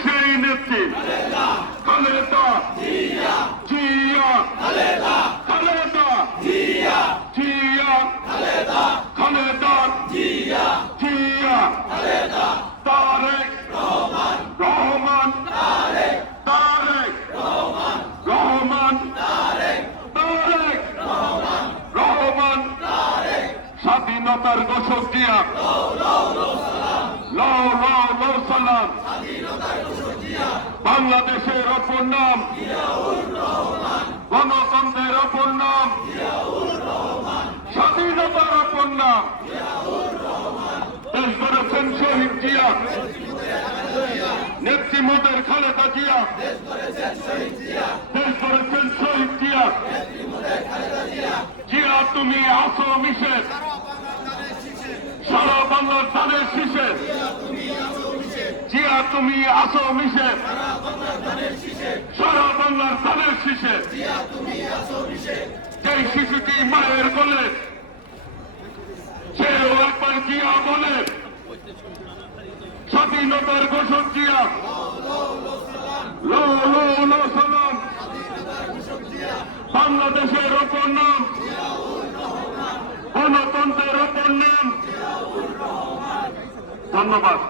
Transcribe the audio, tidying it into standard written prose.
সেই নেত্রী খালেদা জিয়া খালেদা জিয়া খালেদা জিয়া তারেক রহমান তারেক রহমান স্বাধীনতার ঘোষক জিয়া লও সালাম বাংলাদেশের অপর নাম গণতন্ত্রের অপর নাম স্বাধীনতার অপর নাম দেশ গড়েছেন শহীদ জিয়া নেত্রী মোদের খালেদা জিয়া দেশ গড়েছেন শহীদ জিয়া জিয়া তুমি আসো মিশে সারা বাংলার ধানের শীষে জিয়া তুমি আসো মিশে সারা বাংলার ধানের শীষে যেই শিশুটি মায়ের বলে সেও একবার জিয়া বলে স্বাধীনতার ঘোষক জিয়া লো সালাম বাংলাদেশের অপর নাম গণতন্ত্রের অপর নাম ধন্যবাদ।